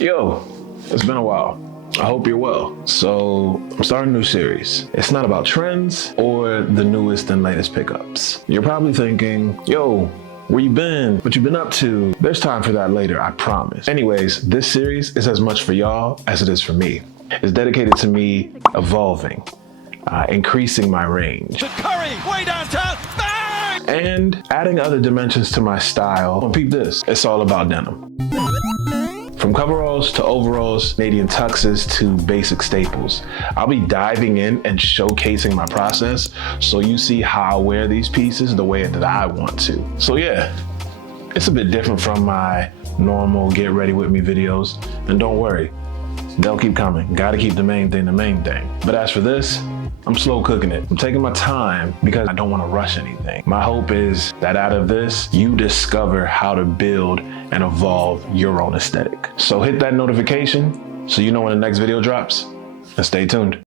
Yo, it's been a while. I hope you're well. So I'm starting a new series. It's not about trends or the newest and latest pickups. You're probably thinking, yo, where you been? What you been up to? There's time for that later, I promise. Anyways, this series is as much for y'all as it is for me. It's dedicated to me evolving, increasing my range. The curry, way downtown, bang! And adding other dimensions to my style. And peep this, it's all about denim. From coveralls to overalls, Canadian tuxes to basic staples. I'll be diving in and showcasing my process so you see how I wear these pieces the way that I want to. So yeah, it's a bit different from my normal get ready with me videos. And don't worry, they'll keep coming. Gotta keep the main thing the main thing. But as for this, I'm slow cooking it. I'm taking my time because I don't want to rush anything. My hope is that out of this, you discover how to build and evolve your own aesthetic. So hit that notification so you know when the next video drops, and stay tuned.